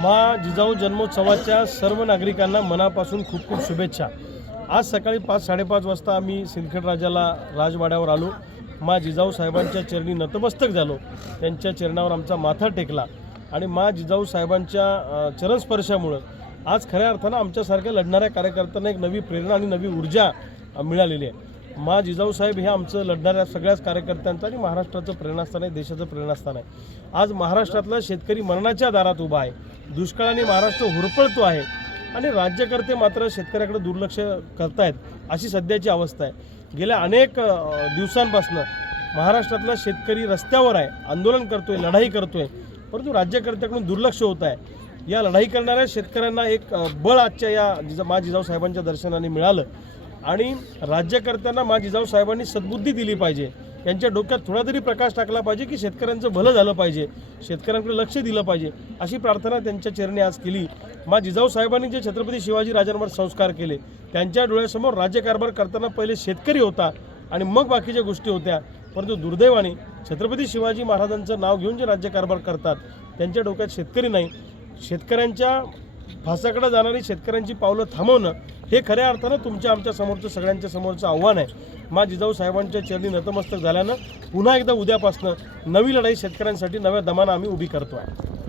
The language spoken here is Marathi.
मा जिजाऊ जन्मोत्सवाच्या सर्व नागरिकांना मनापासून खूप खूप शुभेच्छा। आज सकाळी 5-5:30 वाजता आम्ही सिंदखेड राजाला राजवाड्यावर आलो। मा जिजाऊ साहेबांच्या चरणी नतमस्तक झालो, त्यांच्या चरणावर आमचा माथा टेकला आणि मा जिजाऊ साहेबांच्या चरणस्पर्शामुळे आज खऱ्या अर्थानं आमच्यासारख्या लढणाऱ्या कार्यकर्त्यांना एक नवी प्रेरणा आणि नवी ऊर्जा मिळालेली आहे। मा जिजाऊ साहेब हे आमचं लढणाऱ्या सगळ्याच कार्यकर्त्यांचं आणि महाराष्ट्राचं प्रेरणास्थान आहे, देशाचं प्रेरणास्थान आहे। आज महाराष्ट्रातला शेतकरी मरणाच्या दारात उभा आहे, दुष्काळाने महाराष्ट्र हुरपळतो आहे आणि राज्यकर्ते मात्र शेतकऱ्याकडे दुर्लक्ष करतायत, अशी सध्याची अवस्था आहे। गेल्या अनेक दिवसांपासून महाराष्ट्रातला शेतकरी रस्त्यावर आहे, आंदोलन करतोय, लढाई करतोय, परंतु राज्यकर्त्याकडून दुर्लक्ष होत आहे। या लढाई करणाऱ्या शेतकऱ्यांना एक बळ आजच्या या मा जिजाऊ साहेबांच्या दर्शनाने मिळालं आणि राज्यकर्त्यांना मा जिजाऊ साहेबांनी सद्बुद्धी दिली पाहिजे, त्यांच्या डोक्यात थोडा तरी प्रकाश टाकला पाहिजे की शेतकऱ्यांचं भलं झालं पाहिजे, शेतकऱ्यांकडे लक्ष दिलं पाहिजे, अशी प्रार्थना त्यांच्या चरणी आज केली। मा जिजाऊ साहेबांनी जे छत्रपती शिवाजी राजांवर संस्कार केले, त्यांच्या डोळ्यासमोर राज्यकारभार करताना पहिले शेतकरी होता आणि मग बाकीच्या गोष्टी होत्या, परंतु दुर्दैवाने छत्रपती शिवाजी महाराजांचं नाव घेऊन जे राज्यकारभार करतात त्यांच्या डोक्यात शेतकरी नाही। शेतकऱ्यांच्या फासाकडे जाणारी शेतकऱ्यांची पावलं थांबवणं हे खऱ्या अर्थानं तुमच्या आमच्या समोरचं सगळ्यांच्या समोरचं आव्हान आहे। मा जिजाऊ साहेबांच्या चरणी नतमस्तक झाल्यानं पुन्हा एकदा उद्यापासून नवी लढाई शेतकऱ्यांसाठी नव्या दमानं आम्ही उभी करतो आहे।